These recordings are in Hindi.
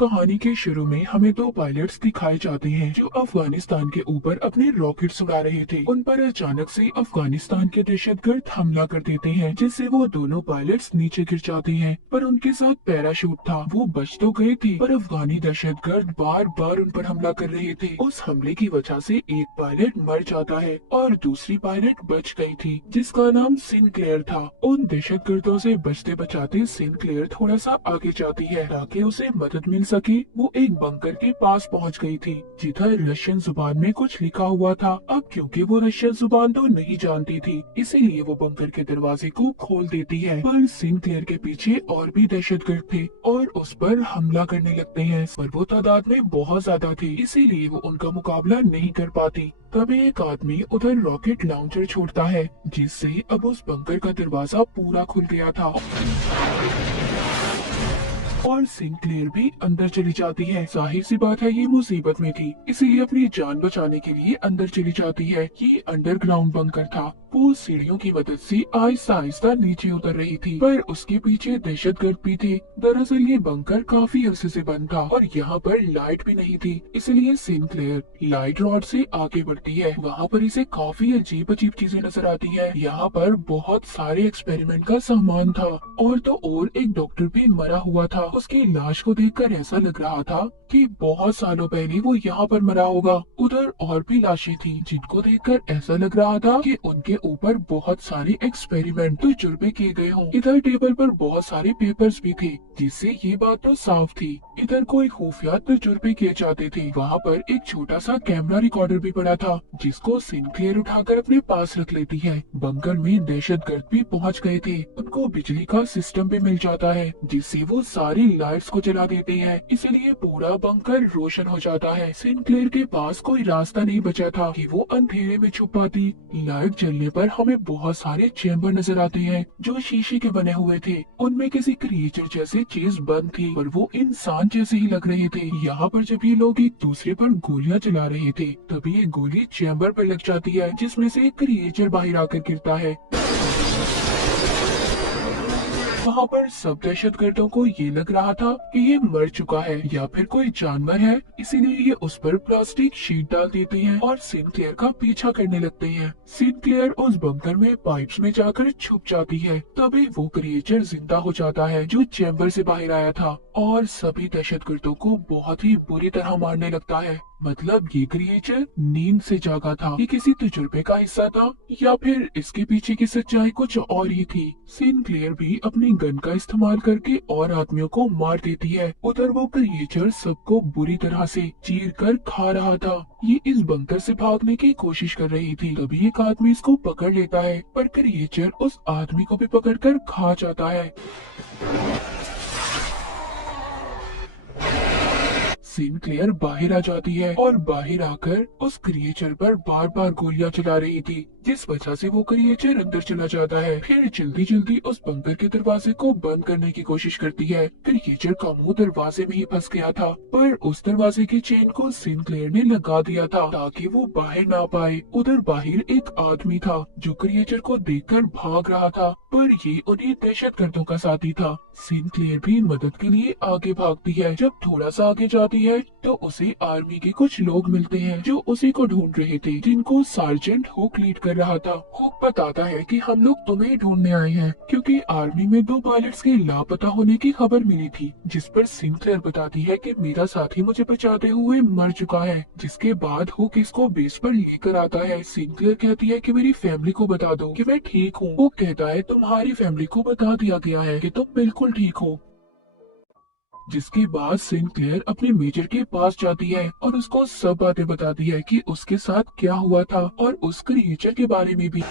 कहानी के शुरू में हमें दो पायलट्स दिखाए जाते हैं जो अफगानिस्तान के ऊपर अपने रॉकेट्स उड़ा रहे थे। उन पर अचानक से अफगानिस्तान के दहशतगर्द हमला कर देते हैं, जिससे वो दोनों पायलट्स नीचे गिर जाते हैं। पर उनके साथ पैराशूट था, वो बच तो गए थे, पर अफगानी दहशतगर्द बार बार उन पर हमला कर रहे थे। उस हमले की वजह से एक पायलट मर जाता है और दूसरी पायलट बच गई थी, जिसका नाम सिनक्लेयर था। उन दहशतगर्दों से बचते बचाते सिनक्लेयर थोड़ा सा आगे जाती है ताकि उसे मदद मिल सके। वो एक बंकर के पास पहुंच गई थी जिधर रशियन जुबान में कुछ लिखा हुआ था। अब क्योंकि वो रशियन जुबान तो नहीं जानती थी, इसीलिए वो बंकर के दरवाजे को खोल देती है। पर सिनक्लेयर के पीछे और भी दहशतगर्द थे और उस पर हमला करने लगते हैं, पर वो तादाद में बहुत ज्यादा थे, इसीलिए वो उनका मुकाबला नहीं कर पाती। तभी एक आदमी उधर रॉकेट लॉन्चर छोड़ता है, जिससे अब उस बंकर का दरवाजा पूरा खुल गया था और सिनक्लेयर भी अंदर चली जाती है। जाहिर सी बात है, ये मुसीबत में थी, इसीलिए अपनी जान बचाने के लिए अंदर चली जाती है। ये अंडरग्राउंड बंकर था। वो सीढ़ियों की मदद से आहिस्ता आहिस्ता नीचे उतर रही थी, पर उसके पीछे दहशतगर्द भी थे। दरअसल ये बंकर काफी अरसे से बंद था और यहाँ पर लाइट भी नहीं थी, इसलिए सिनक्लेयर लाइट रॉड से आगे बढ़ती है। वहाँ पर इसे काफी अजीब अजीब चीजें नजर आती है। यहाँ पर बहुत सारे एक्सपेरिमेंट का सामान था और तो और एक डॉक्टर भी मरा हुआ था। उसकी लाश को देखकर ऐसा लग रहा था कि बहुत सालों पहले वो यहाँ पर मरा होगा। उधर और भी लाशें थी जिनको देखकर ऐसा लग रहा था कि उनके ऊपर बहुत सारे एक्सपेरिमेंट तजुर्बे किए गए हों। इधर टेबल पर बहुत सारे पेपर्स भी थे, जिससे ये बात तो साफ थी इधर कोई खुफिया तजुर्बे किए जाते थे। वहाँ पर एक छोटा सा कैमरा रिकॉर्डर भी पड़ा था, जिसको सिनक्लेयर उठाकर अपने पास रख लेती है। बंकर में दहशतगर्द भी पहुँच गए थे। उनको बिजली का सिस्टम भी मिल जाता है, जिससे वो सारी लाइट्स को जला देते हैं, इसलिए पूरा बंकर रोशन हो जाता है। सिनक्लेयर के पास कोई रास्ता नहीं बचा था कि वो अंधेरे में छुप पाती। लाइट जलने पर हमें बहुत सारे चेम्बर नजर आते हैं जो शीशे के बने हुए थे। उनमें किसी क्रिएचर जैसी चीज बंद थी, पर वो इंसान जैसे ही लग रहे थे। यहाँ पर जब ये लोग एक दूसरे पर गोलियां चला रहे थे, तभी ये गोली चेम्बर पर लग जाती है, जिसमें से एक क्रिएचर बाहर आकर गिरता है। वहाँ पर सब दहशतगर्दों को ये लग रहा था कि ये मर चुका है या फिर कोई जानवर है, इसीलिए ये उस पर प्लास्टिक शीट डाल देते हैं और सिनक्लेयर का पीछा करने लगते हैं। सिनक्लेयर उस बंकर में पाइप्स में जाकर छुप जाती है। तभी वो क्रिएचर जिंदा हो जाता है जो चैम्बर से बाहर आया था और सभी दहशतगर्दों को बहुत ही बुरी तरह मारने लगता है। मतलब ये क्रिएचर नींद से जागा था, ये किसी तजुर्बे का हिस्सा था या फिर इसके पीछे की सच्चाई कुछ और ही थी। सिनक्लेयर भी अपनी गन का इस्तेमाल करके और आदमियों को मार देती है। उधर वो क्रिएचर सबको बुरी तरह से चीर कर खा रहा था। ये इस बंकर से भागने की कोशिश कर रही थी, तभी एक आदमी इसको पकड़ लेता है, पर क्रिएचर उस आदमी को भी पकड़कर खा जाता है। सिनक्लेयर बाहर आ जाती है और बाहर आकर उस क्रिएचर पर बार बार गोलियां चला रही थी, जिस वजह से वो क्रिएचर अंदर चला जाता है। फिर जल्दी जल्दी उस बंकर के दरवाजे को बंद करने की कोशिश करती है। क्रिएचर का मुंह दरवाजे में ही फंस गया था, पर उस दरवाजे की चेन को सिनक्लेयर ने लगा दिया था ताकि वो बाहर ना पाए। उधर बाहर एक आदमी था जो क्रिएचर को देखकर भाग रहा था, पर ये उन्हीं दहशतगर्दों का साथी था। सिनक्लेयर भी मदद के लिए आगे भागती है। जब थोड़ा सा आगे जाती है तो उसे आर्मी के कुछ लोग मिलते हैं जो उसी को ढूंढ रहे थे, जिनको सार्जेंट हुक लीड कर रहा था। हुक बताता है कि हम लोग तुम्हें ढूंढने आए हैं क्योंकि आर्मी में दो पायलट्स के लापता होने की खबर मिली थी, जिस पर सिनक्लेयर बताती है कि मेरा साथी मुझे बचाते हुए मर चुका है। जिसके बाद हुक इसको बेस पर लेकर आता है। सिनक्लेयर कहती है कि मेरी फैमिली को बता दो कि मैं ठीक हूँ। हुक कहता है तुम्हारी फैमिली को बता दिया गया है कि तुम बिल्कुल ठीक हो। जिसके बाद सिनक्लेयर अपने मेजर के पास जाती है और उसको सब बातें बताती है कि उसके साथ क्या हुआ था और उस क्रिएचर के बारे में भी।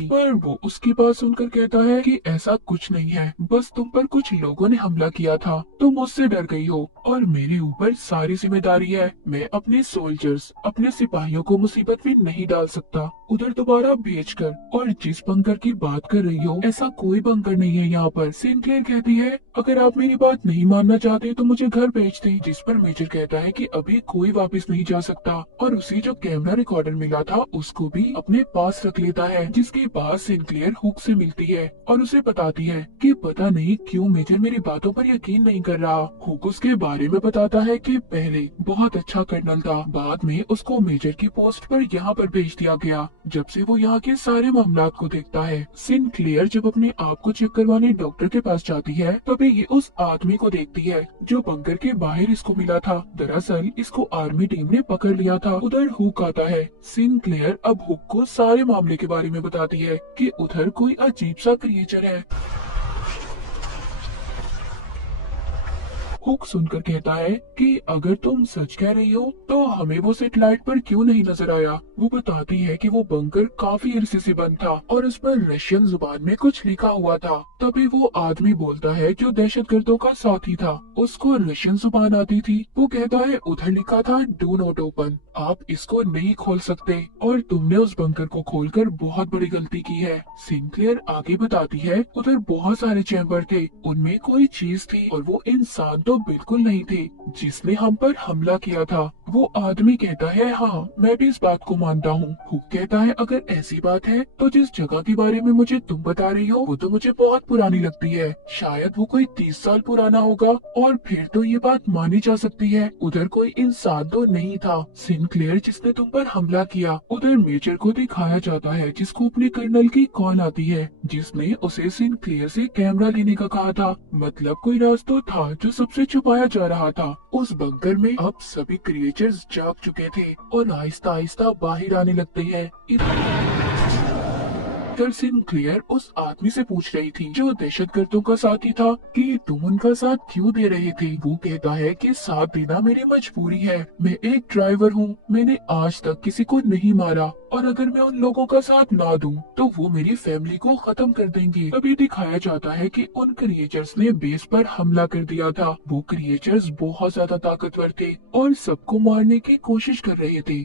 पर वो उसकी बात सुनकर कहता है कि ऐसा कुछ नहीं है, बस तुम पर कुछ लोगों ने हमला किया था, तुम मुझसे डर गई हो और मेरे ऊपर सारी जिम्मेदारी है। मैं अपने सोल्जर्स, अपने सिपाहियों को मुसीबत में नहीं डाल सकता उधर दोबारा भेजकर। और जिस बंकर की बात कर रही हो, ऐसा कोई बंकर नहीं है यहाँ पर। सिनक्लेयर कहती है अगर आप मेरी बात नहीं मानना चाहते तो मुझे घर भेज दें। जिस पर मेजर कहता है कि अभी कोई वापस नहीं जा सकता और उसे जो कैमरा रिकॉर्डर मिला था उसको भी अपने पास रख लेता है। जिसके बाद सिंक्लेयर हुक से मिलती है और उसे बताती है कि पता नहीं क्यों मेजर मेरी बातों पर यकीन नहीं कर रहा। हुक उसके बारे में बताता है कि पहले बहुत अच्छा कर्नल था, बाद में उसको मेजर की पोस्ट पर यहाँ पर भेज दिया गया। जब से वो यहाँ के सारे मामलात को देखता है। सिंक्लेयर जब अपने आप को चेक करवाने डॉक्टर के पास जाती है तभी ये उस आदमी को देखती है जो बंकर के बाहर इसको मिला था। दरअसल इसको आर्मी टीम ने पकड़ लिया था। उधर हुक आता है। सिंक्लेयर अब हुक को सारे मामले के बारे में बताती है कि उधर कोई अजीब सा क्रिएचर है। हुक सुनकर कहता है कि अगर तुम सच कह रही हो तो हमें वो सैटेलाइट पर क्यों नहीं नजर आया। वो बताती है कि वो बंकर काफी अरसे से बंद था और उस पर रशियन जुबान में कुछ लिखा हुआ था। तभी वो आदमी बोलता है जो दहशतगर्दों का साथी था, उसको रशियन जुबान आती थी। वो कहता है उधर लिखा था डू नॉट ओपन, आप इसको नहीं खोल सकते और तुमने उस बंकर को खोलकर बहुत बड़ी गलती की है। सिंक्लेयर आगे बताती है उधर बहुत सारे चैम्बर थे, उनमें कोई चीज थी और वो इंसान तो बिल्कुल नहीं थे जिसने हम पर हमला किया था। वो आदमी कहता है हाँ मैं भी इस बात को मानता हूँ। हुक कहता है अगर ऐसी बात है तो जिस जगह के बारे में मुझे तुम बता रही हो वो तो मुझे बहुत पुरानी लगती है, शायद वो कोई 30 साल पुराना होगा और फिर तो ये बात मानी जा सकती है। उधर कोई इंसान तो नहीं था सिंक्लेयर जिसने तुम पर हमला किया। उधर मेजर को दिखाया जाता है जिसको अपने कर्नल की कॉल आती है जिसने उसे सिंक्लेयर से कैमरा लेने का कहा था। मतलब कोई राज तो था जो सबसे छुपाया जा रहा था। उस बंकर में अब सभी क्रिएचर्स जाग चुके थे और आहिस्ता आहिस्ता बाहर आने लगते हैं। सिंक्लेयर उस आदमी से पूछ रही थी जो दहशतगर्दों का साथी था कि तुम उनका साथ क्यों दे रहे थे। वो कहता है कि साथ देना मेरी मजबूरी है, मैं एक ड्राइवर हूँ, मैंने आज तक किसी को नहीं मारा और अगर मैं उन लोगों का साथ ना दूं तो वो मेरी फैमिली को खत्म कर देंगे। तभी दिखाया जाता है कि उन क्रिएचर्स ने बेस पर हमला कर दिया था। वो क्रिएचर्स बहुत ज्यादा ताकतवर थे और सबको मारने की कोशिश कर रहे थे।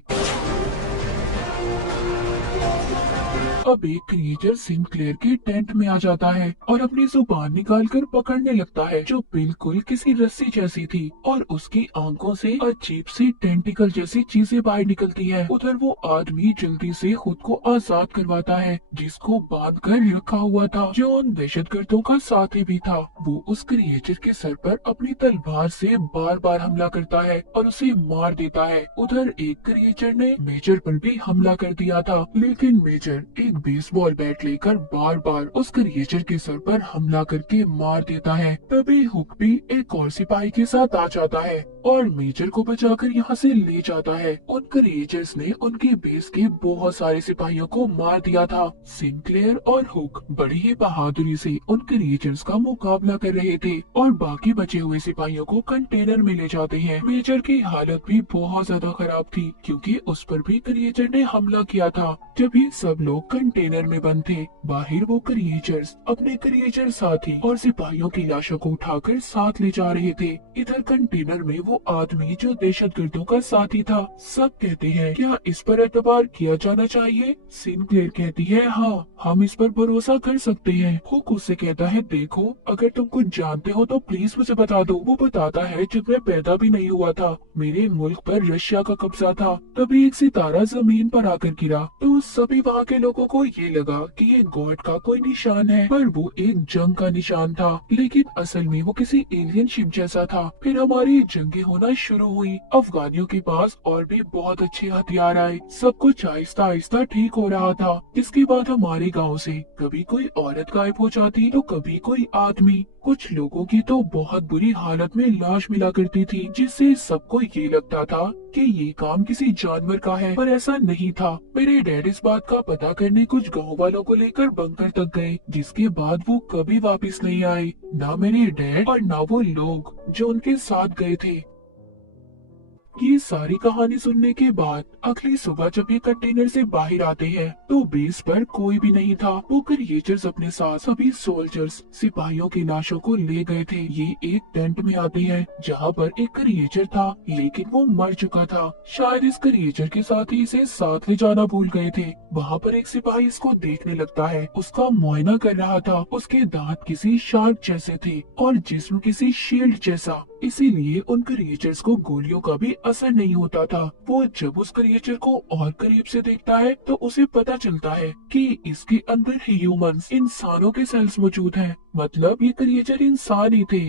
अब एक क्रिएचर सिंक्लेयर के टेंट में आ जाता है और अपनी जुबान निकालकर पकड़ने लगता है जो बिल्कुल किसी रस्सी जैसी थी और उसकी आंखों से अजीब सी टेंटिकल जैसी चीजें बाहर निकलती है। उधर वो आदमी जल्दी से खुद को आजाद करवाता है जिसको बांध कर रखा हुआ था जो उन दहशतगर्दों का साथी भी था। वो उस क्रिएचर के सर पर अपनी तलवार से बार बार हमला करता है और उसे मार देता है। उधर एक क्रिएचर ने मेजर पर भी हमला कर दिया था लेकिन मेजर एक बेसबॉल बैट लेकर बार बार उस क्रिएचर के सर पर हमला करके मार देता है। तभी हुक भी एक और सिपाही के साथ आ जाता है और मेजर को बचाकर यहाँ से ले जाता है। उन क्रिएचर्स ने उनके बेस के बहुत सारे सिपाहियों को मार दिया था। सिंक्लेयर और हुक बड़ी ही बहादुरी से उन क्रिएचर्स का मुकाबला कर रहे थे और बाकी बचे हुए सिपाहियों को कंटेनर में ले जाते हैं। मेजर की हालत भी बहुत ज्यादा खराब थी क्योंकि उस पर भी क्रिएचर ने हमला किया था। जब ये सब लोग कंटेनर में बंद थे, बाहर वो क्रिएचर्स अपने क्रिएचर साथी और सिपाहियों की लाशों को उठाकर साथ ले जा रहे थे। इधर कंटेनर में वो आदमी जो दहशतगर्दों का साथी था। सब कहते हैं क्या इस पर एतबार किया जाना चाहिए। सिंक्लेयर कहती है हाँ हम इस पर भरोसा कर सकते हैं। हुक उससे कहता है देखो अगर तुम कुछ जानते हो तो प्लीज मुझे बता दो। वो बताता है जब मैं पैदा भी नहीं हुआ था मेरे मुल्क पर रशिया का कब्जा था, तभी एक सितारा जमीन पर आकर गिरा तो सभी वहाँ के लोगों को ये लगा कि ये गॉड का कोई निशान है, पर वो एक जंग का निशान था लेकिन असल में वो किसी एलियन शिप जैसा था। फिर हमारी जंगें होना शुरू हुई, अफगानियों के पास और भी बहुत अच्छे हथियार आए, सब कुछ आहिस्ता आहिस्ता ठीक हो रहा था। इसके बाद हमारे गांव से कभी कोई औरत गायब हो जाती तो कभी कोई आदमी। कुछ लोगों की तो बहुत बुरी हालत में लाश मिला करती थी जिससे सबको ये लगता था कि ये काम किसी जानवर का है, पर ऐसा नहीं था। मेरे डैड इस बात का पता करने कुछ गांव वालों को लेकर बंकर तक गए जिसके बाद वो कभी वापस नहीं आए, ना मेरे डैड और ना वो लोग जो उनके साथ गए थे। ये सारी कहानी सुनने के बाद अगली सुबह जब ये कंटेनर से बाहर आते हैं तो बेस पर कोई भी नहीं था। वो क्रिएचर्स अपने साथ सभी सोल्जर्स सिपाहियों की लाशों को ले गए थे। ये एक टेंट में आते हैं जहाँ पर एक क्रिएचर था लेकिन वो मर चुका था। शायद इस क्रिएचर के साथ ही इसे साथ ले जाना भूल गए थे। वहाँ पर एक सिपाही इसको देखने लगता है, उसका मुआयना कर रहा था। उसके दांत किसी शार्क जैसे थे और जिस्म किसी शील्ड जैसा। इसीलिए उन क्रिएचर्स को गोलियों का भी असर नहीं होता था। वो जब उस क्रिएचर को और करीब से देखता है तो उसे पता चलता है कि इसके अंदर ह्यूमंस इंसानों के सेल्स मौजूद हैं। मतलब ये क्रिएचर इंसान ही थे।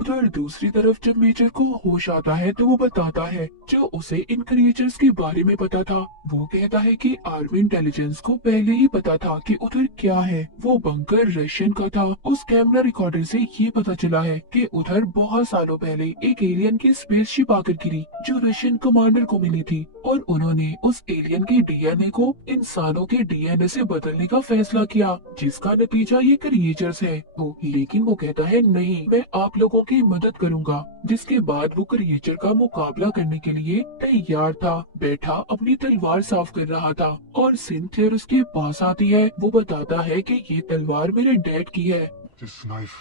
उधर दूसरी तरफ जब मेजर को होश आता है तो वो बताता है जो उसे इन क्रिएचर्स के बारे में पता था। वो कहता है कि आर्मी इंटेलिजेंस को पहले ही पता था कि उधर क्या है। वो बंकर रशियन का था। उस कैमरा रिकॉर्डर से ये पता चला है कि उधर बहुत सालों पहले एक एलियन की स्पेसशिप आकर गिरी जो रशियन कमांडर को मिली थी, और उन्होंने उस एलियन के डीएनए को इंसानों के डीएनए से बदलने का फैसला किया, जिसका नतीजा ये क्रिएचर्स है। लेकिन वो कहता है नहीं, मैं आप लोगों की मदद करूंगा। जिसके बाद वो क्रिएचर का मुकाबला करने के लिए तैयार था। बैठा अपनी तलवार साफ कर रहा था और सिंथियर उसके पास आती है। वो बताता है कि ये तलवार मेरे डैड की है। This knife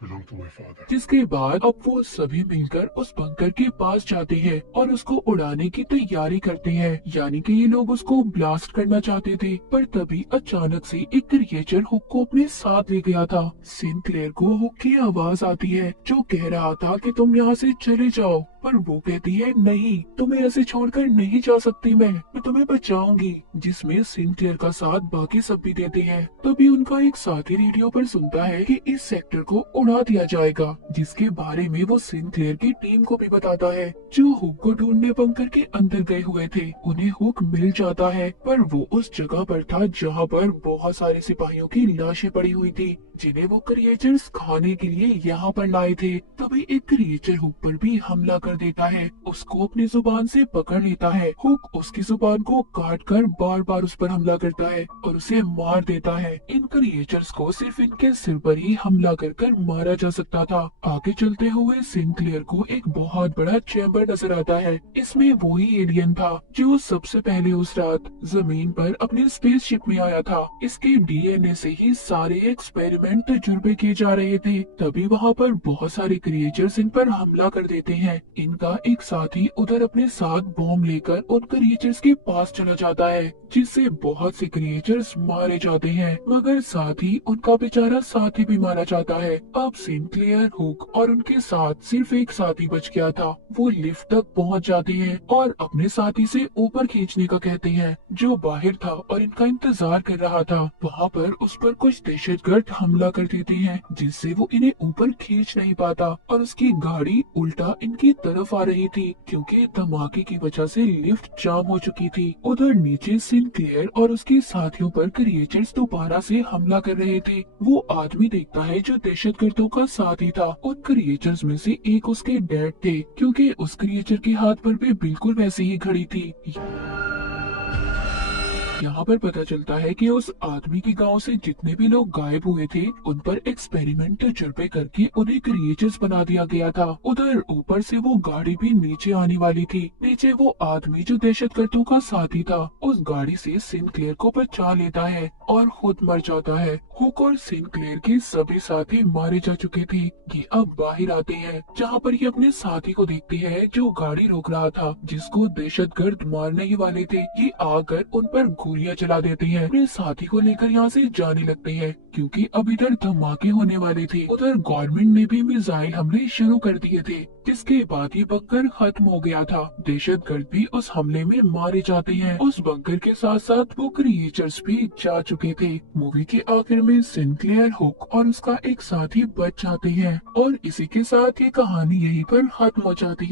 belonged to my father. जिसके बाद अब वो सभी मिलकर उस बंकर के पास जाते हैं और उसको उड़ाने की तैयारी करते हैं। यानी कि ये लोग उसको ब्लास्ट करना चाहते थे, पर तभी अचानक से एक क्रिएचर हुक को अपने साथ ले गया था। सिंक्लेयर को हुक की आवाज आती है जो कह रहा था कि तुम यहाँ से चले जाओ, पर वो कहती है नहीं, तुम्हें ऐसे छोड़कर नहीं जा सकती, मैं तुम्हें बचाऊंगी। जिसमें सिंक्लेयर का साथ बाकी सब भी देते हैं। तभी उनका एक साथी रेडियो पर सुनता है कि इस सेक्टर को उड़ा दिया जाएगा, जिसके बारे में वो सिंक्लेयर की टीम को भी बताता है जो हुक को ढूंढने बंकर के अंदर गए हुए थे। उन्हें हुक मिल जाता है, पर वो उस जगह पर था जहाँ पर बहुत सारे सिपाहियों की लाशें पड़ी हुई थी, जिन्हें वो क्रिएचर्स खाने के लिए यहाँ पर लाए थे। तभी एक क्रिएचर हुक पर भी हमला कर देता है, उसको अपनी जुबान से पकड़ लेता है। हुक उसकी जुबान को काट कर बार बार उस पर हमला करता है और उसे मार देता है। इन क्रिएचर्स को सिर्फ इनके सिर पर ही हमला कर मारा जा सकता था। आगे चलते हुए सिंक्लेयर को एक बहुत बड़ा चैम्बर नजर आता है। इसमें वही एलियन था जो सबसे पहले उस रात जमीन पर अपनी स्पेसशिप में आया था। इसके डीएनए से ही सारे एक्सपेरिमेंट तजुर्बे किए जा रहे थे। तभी वहाँ पर बहुत सारे क्रिएचर्स इन पर हमला कर देते हैं। इनका एक साथी उधर अपने साथ बॉम्ब लेकर उन क्रिएचर्स के पास चला जाता है, जिससे बहुत से क्रिएचर्स मारे जाते हैं, मगर साथ ही उनका बेचारा साथी भी मारा जाता है। अब सिंक्लेयर, हुक और उनके साथ सिर्फ एक साथी बच गया था। वो लिफ्ट तक पहुंच जाते हैं और अपने साथी से ऊपर खींचने का कहते हैं, जो बाहर था और इनका इंतजार कर रहा था। वहाँ पर उस पर कुछ दहशतगर्द हमला कर देते हैं, जिससे वो इन्हें ऊपर खींच नहीं पाता और उसकी गाड़ी उल्टा इनकी तरफ आ रही थी, क्योंकि धमाके की वजह से लिफ्ट जाम हो चुकी थी। उधर नीचे सिंक्लेयर और उसके साथियों पर क्रिएचर्स दोबारा से हमला कर रहे थे। वो आदमी देखता है जो दहशतगर्दों का साथी था। उन क्रिएचर्स में से एक उसके डैड थे, क्योंकि उस क्रिएचर के हाथ पर भी बिल्कुल वैसी ही घड़ी थी। यहाँ पर पता चलता है कि उस आदमी के गांव से जितने भी लोग गायब हुए थे, उन पर एक्सपेरिमेंट तजुर्बे करके उन्हें क्रिएचर्स बना दिया गया था। उधर ऊपर से वो गाड़ी भी नीचे आने वाली थी। नीचे वो आदमी जो दहशतगर्दों का साथी था, उस गाड़ी से सिंक्लेयर को बचा लेता है और खुद मर जाता है। हुक और सिंक्लेयर के सभी साथी मारे जा चुके थे। ये अब बाहर आते हैं, जहाँ पर ये अपने साथी को देखते हैं जो गाड़ी रोक रहा था, जिसको दहशतगर्द मारने ही वाले थे। ये आकर उन पर गोलियां चला देते हैं। अपने साथी को लेकर यहाँ से जाने लगते हैं, क्योंकि अब इधर धमाके होने वाले थे। उधर गवर्नमेंट ने भी मिसाइल हमले शुरू कर दिए थे, जिसके बाद ये बंकर खत्म हो गया था। दहशतगर्द भी उस हमले में मारे जाते हैं। उस बंकर के साथ साथ वो क्रिएचर्स भी जा चुके थे। मूवी के आखिर में सिंक्लेयर, हुक और उसका एक साथी बच जाते हैं और इसी के साथ ये कहानी यहीं पर खत्म हो जाती है।